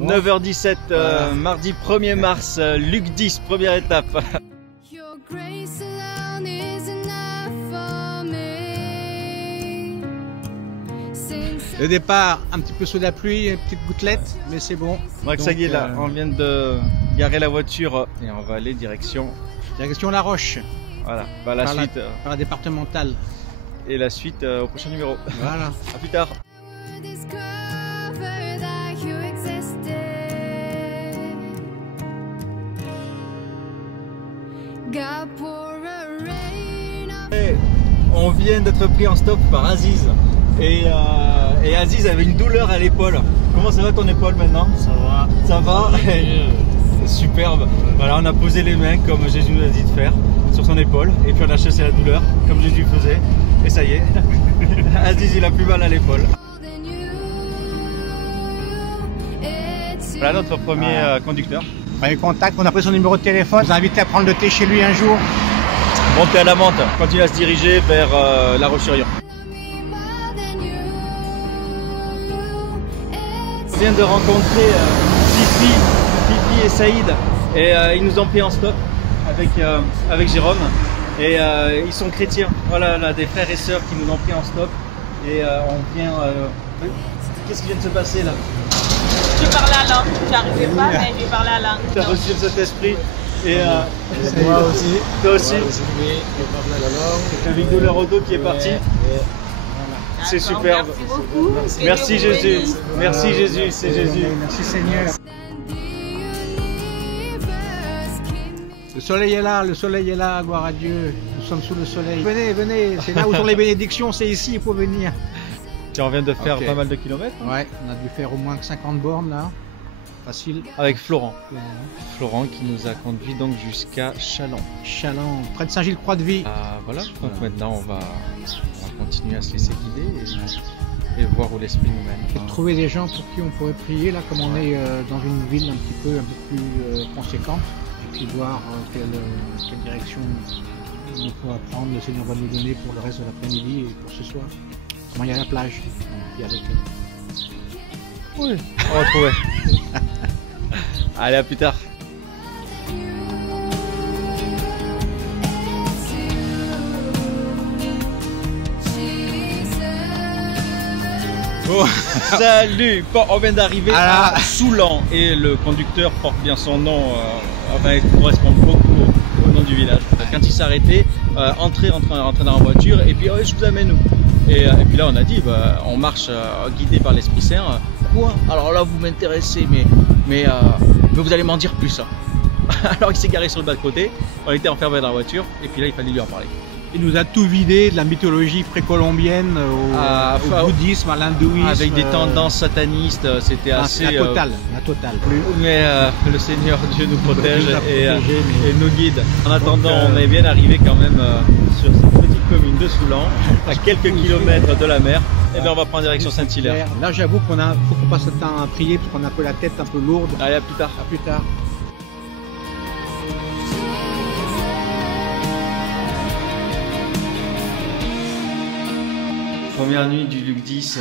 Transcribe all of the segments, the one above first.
9h17, Voilà. mardi 1er mars, Luc 10, première étape. Your grace alone is enough for me. Since Le départ, un petit peu sous la pluie, une petite gouttelette, mais c'est bon. Donc ça y est là, Donc, on vient de garer la voiture et on va aller direction, Direction La Roche, voilà, bah, la Par suite par la départementale. et la suite au prochain numéro. Voilà. À plus tard. I would discover that you existed. God pour a rain of Et on vient d'être pris en stop par Aziz et Aziz avait une douleur à l'épaule. Comment ça va ton épaule maintenant? Ça va. C'est superbe. Voilà, on a posé les mains comme Jésus nous a dit de faire sur son épaule et puis on a chassé la douleur comme Jésus faisait et ça y est. Aziz il a plus mal à l'épaule. than you. It's Voilà notre premier Voilà. conducteur. Premier contact, on a pris son numéro de téléphone. Je vous ai invité à prendre le thé chez lui un jour. Monter à la menthe, continue à se diriger vers La Roche-sur-Yon. me more than you. On vient de rencontrer Fifi et Saïd et ils nous ont pris en stop avec Jérôme et ils sont chrétiens. Voilà, on a des frères et sœurs qui nous ont pris en stop et on vient... Qu'est-ce qui vient de se passer là? Je parlais à langue, j'arrivais pas, mais je parlais à langue. Tu as reçu cet esprit et Moi aussi. toi aussi, avec douleur au dos qui est parti. C'est superbe. Merci beaucoup. Merci Jésus, merci Jésus, c'est Jésus. Merci Seigneur. The universe keep me. Le soleil est là, gloire à Dieu. Nous sommes sous le soleil. Venez, venez, c'est là où sont les bénédictions, c'est ici, il faut venir. On vient de faire Ok. pas mal de kilomètres Ouais, on a dû faire au moins 50 bornes là. Facile. avec Florent. Florent qui nous a conduit donc jusqu'à Chalon. Chaland, près de Saint-Gilles-Croix-de-Vie. Voilà, donc maintenant on va continuer à se laisser guider et voir où l'esprit nous mène. Et de trouver des gens pour qui on pourrait prier là, comme on est dans une ville un peu plus conséquente, et puis voir quelle direction on pourra prendre, le Seigneur va nous donner pour le reste de l'après-midi et pour ce soir. Comment il y a la plage, puis avec Oui, on va trouver. Allez, à plus tard. Oh. Salut. Bon, on vient d'arriver Ah. à Soulan et le conducteur porte bien son nom, enfin il correspond beaucoup au nom du village. Quand il s'est arrêté, rentrer dans la voiture et puis je vous amène où? Et puis là on a dit on marche guidé par l'Esprit Saint. Quoi? Alors là vous m'intéressez mais vous allez m'en dire plus. Hein. Alors il s'est garé sur le bas de côté, on était enfermés dans la voiture et puis là il fallait lui en parler. Il nous a tout vidé, de la mythologie précolombienne au bouddhisme, à l'hindouisme. Avec des tendances satanistes, c'était assez... La totale. Mais le Seigneur Dieu nous protège Dieu nous a protégés, mais- et nous guide. En attendant, Donc, on est bien arrivé quand même sur cette petite commune de Soulan, à quelques kilomètres de la mer. Et bien on va prendre direction Saint-Hilaire. Là j'avoue faut qu'on passe le temps à prier parce qu'on a un peu la tête un peu lourde. Allez, à plus tard. À plus tard. Première nuit du Luc 10,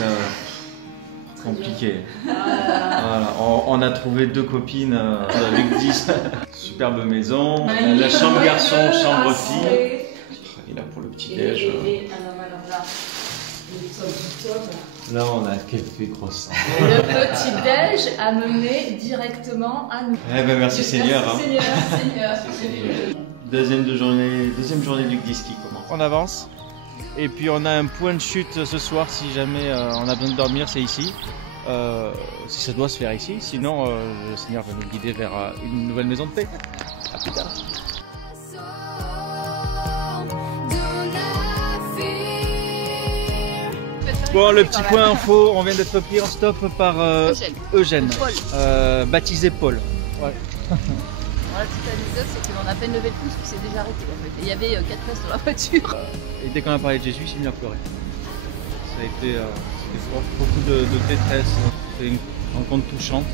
compliqué. Voilà, on a trouvé deux copines de Luc 10. Superbe maison, la chambre garçon, chambre fille. Et là pour le petit déj. Là on a café croissant. Le petit-déj a mené directement à nous. Eh ben merci Seigneur. Hein. Seigneur. Deuxième journée Luc 10 qui commence. On avance. Et puis on a un point de chute ce soir si jamais on a besoin de dormir, c'est ici. Si ça doit se faire ici, sinon le Seigneur va nous guider vers une nouvelle maison de paix. À plus tard. Bon, le petit point info, on vient d'être pris en stop par Eugène, baptisé Paul. Ouais. La petite anecdote, c'est qu'on a à peine levé le pouce qu'il s'est déjà arrêté. En fait. Et il y avait 4 restes dans la voiture. Et dès qu'on a parlé de Jésus, il s'est mis à pleurer. Ça a été c'était fort, beaucoup de détresse, c'était une rencontre touchante.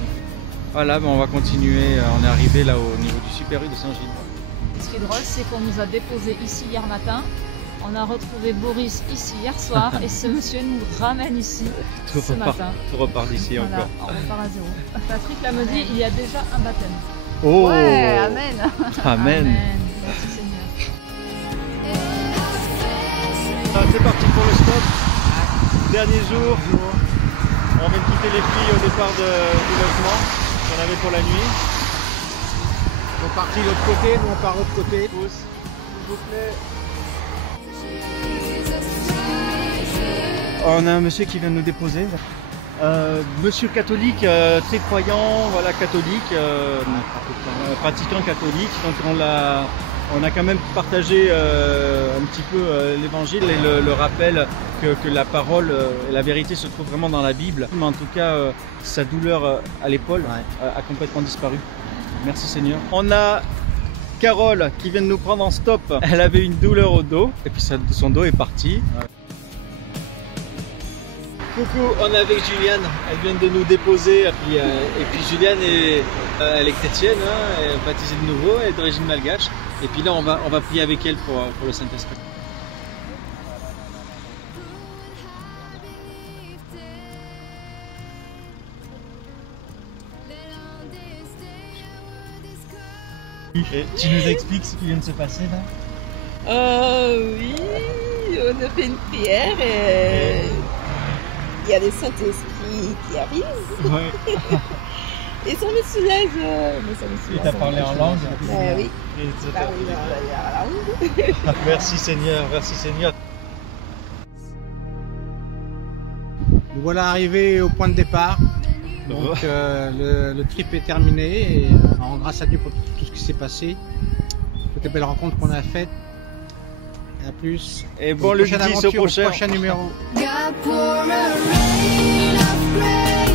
Voilà, ben on va continuer, on est arrivé là au niveau du Super U de Saint-Gilles. Ce qui est drôle, c'est qu'on nous a déposés ici hier matin. On a retrouvé Boris ici hier soir et ce monsieur nous ramène ici ce matin. Tout repart d'ici Voilà, encore. on repart à zéro. Patrick là me dit il y a déjà un baptême. Oh Ouais, amen. Amen. Merci Seigneur. C'est parti pour le stop. Dernier jour. On vient de quitter les filles au départ du logement qu'on avait pour la nuit. Ils sont partis de l'autre côté, nous on part de l'autre côté. Pousse, s'il vous plaît. On a un monsieur qui vient de nous déposer. Monsieur catholique, très croyant, voilà, catholique, pratiquant catholique. Donc on a quand même partagé un petit peu l'évangile et le rappel que la parole et la vérité se trouvent vraiment dans la Bible. Mais en tout cas, sa douleur à l'épaule a complètement disparu. Merci Seigneur. On a Carole qui vient de nous prendre en stop. Elle avait une douleur au dos et puis son dos est parti. Coucou, on est avec Juliane, elle vient de nous déposer et puis Juliane elle est chrétienne, hein, elle est baptisée de nouveau, elle est d'origine malgache et puis là on va prier avec elle pour le Saint-Esprit. Et tu nous expliques ce qui vient de se passer là? Oui, on a fait une prière et il y a le Saint-Esprit qui arrive. Ouais. Et ça me soulage. Et t'as parlé en langue? Oui, Et parlé en langue. Merci Seigneur, merci Seigneur. Nous voilà arrivés au point de départ. Donc le trip est terminé et on rend grâce à Dieu pour tout ce qui s'est passé. Toutes les belles rencontres qu'on a faites. À plus. Et bon le jeudi, au prochain. Prochain numéro. God pour a rain of grace.